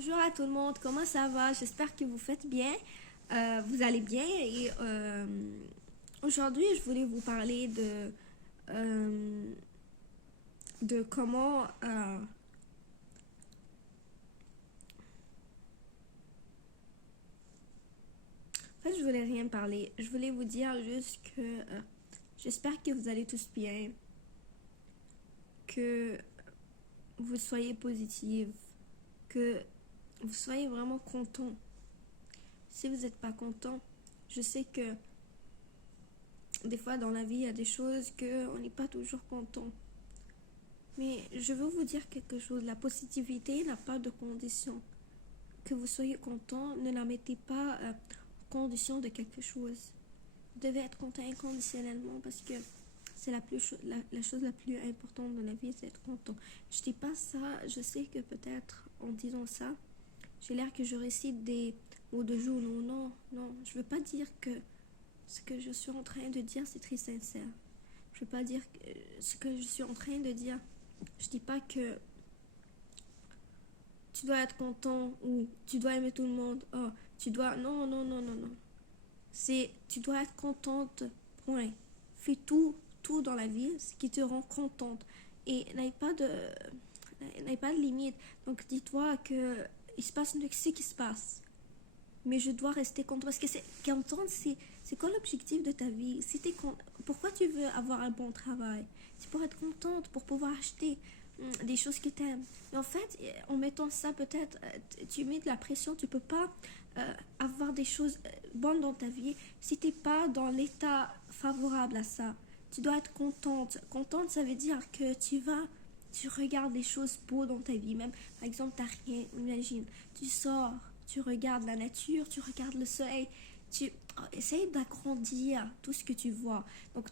Bonjour à tout le monde, comment ça va? J'espère que vous faites bien, vous allez bien et aujourd'hui je voulais vous parler euh, de comment... En fait, je voulais rien parler, je voulais vous dire juste que j'espère que vous allez tous bien, que vous soyez positive, que vous soyez vraiment content. Si vous n'êtes pas content, je sais que des fois dans la vie, il y a des choses que on n'est pas toujours content. Mais je veux vous dire quelque chose, la positivité n'a pas de condition. Que vous soyez content, ne la mettez pas en condition de quelque chose. Vous devez être content inconditionnellement parce que c'est la chose la plus importante de la vie, c'est être content. Je dis pas ça, je sais que peut-être en disant ça, j'ai l'air que je récite des mots de jour. Non, non, non, je veux pas dire que ce que je suis en train de dire, c'est très sincère. Je veux pas dire que ce que je suis en train de dire. Je dis pas que tu dois être content ou tu dois aimer tout le monde. Oh, tu dois... Non, non, non, non, non. C'est... Tu dois être contente. Point. Fais tout dans la vie, ce qui te rend contente. Et n'aie pas de limite. Donc dis-toi que il se passe ce qui se passe. Mais je dois rester contente. Parce que c'est contente, c'est quoi l'objectif de ta vie? Si t'es pourquoi tu veux avoir un bon travail? C'est pour être contente, pour pouvoir acheter des choses que tu aimes. Mais en fait, en mettant ça, peut-être, tu mets de la pression. Tu peux pas avoir des choses bonnes dans ta vie si tu n'es pas dans l'état favorable à ça. Tu dois être contente. Contente, ça veut dire que tu regardes les choses beaux dans ta vie. Même, par exemple, tu n'as rien. Imagine, tu sors, tu regardes la nature, tu regardes le soleil. Tu essayes d'agrandir tout ce que tu vois. Donc,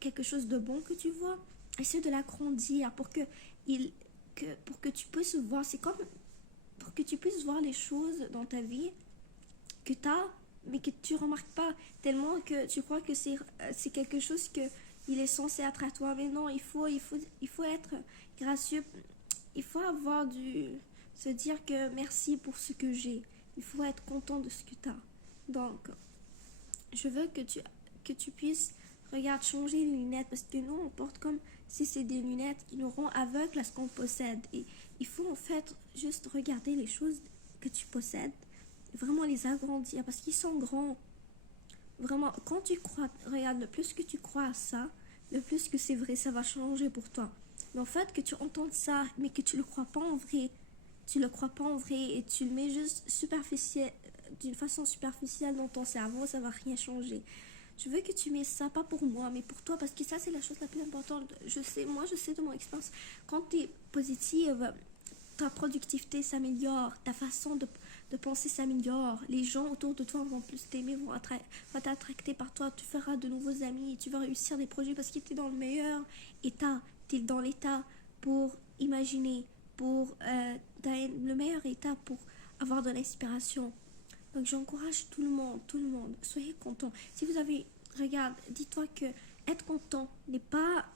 quelque chose de bon que tu vois, essaie de l'agrandir pour que tu puisses voir. C'est comme pour que tu puisses voir les choses dans ta vie que tu as, mais que tu remarques pas tellement que tu crois que c'est quelque chose que il est censé être à toi. Mais non, il faut être gracieux. Il faut se dire que merci pour ce que j'ai. Il faut être content de ce que tu as. Donc, je veux que tu puisses, regarde, changer les lunettes parce que nous, on porte comme si c'est des lunettes qui nous rendent aveugles à ce qu'on possède. Et il faut en fait juste regarder les choses que tu possèdes, vraiment les agrandir parce qu'ils sont grands. Vraiment, quand tu crois, regarde, le plus que tu crois à ça, le plus que c'est vrai, ça va changer pour toi. Mais en fait, que tu entends ça, mais que tu le crois pas en vrai, tu le crois pas en vrai et tu le mets juste d'une façon superficielle dans ton cerveau, ça va rien changer. Je veux que tu mets ça, pas pour moi, mais pour toi, parce que ça, c'est la chose la plus importante. Je sais de mon expérience, quand tu es positive, ta productivité s'améliore, ta façon de penser s'améliore, les gens autour de toi vont plus t'aimer, vont t'attracter par toi, tu feras de nouveaux amis, tu vas réussir des projets parce que tu es dans le meilleur état, tu es dans l'état pour imaginer, dans le meilleur état pour avoir de l'inspiration. Donc j'encourage tout le monde, soyez content. Si vous avez, regarde, dis-toi que être content n'est pas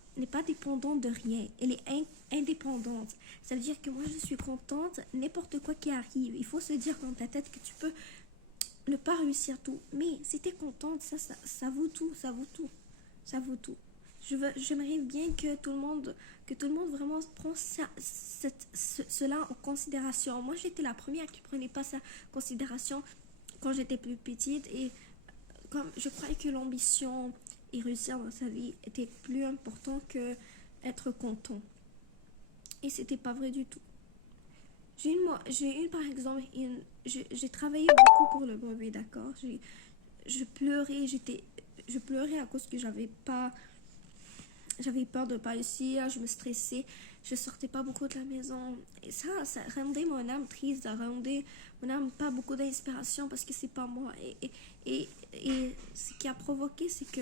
dépendant de rien, elle est indépendante. Ça veut dire que moi je suis contente, n'importe quoi qui arrive. Il faut se dire dans ta tête que tu peux ne pas réussir tout, mais si tu es contente, ça vaut tout, ça vaut tout, ça vaut tout. J'aimerais bien que tout le monde vraiment prend cela en considération. Moi, j'étais la première qui prenait pas ça en considération quand j'étais plus petite et comme je croyais que l'ambition et réussir dans sa vie était plus important que être content. Et c'était pas vrai du tout. J'ai eu par exemple, j'ai travaillé beaucoup pour le brevet, d'accord? Je pleurais, je pleurais à cause que j'avais peur de pas réussir, je me stressais, je sortais pas beaucoup de la maison. Et ça rendait mon âme triste, ça rendait mon âme pas beaucoup d'inspiration parce que c'est pas moi. Et ce qui a provoqué, c'est que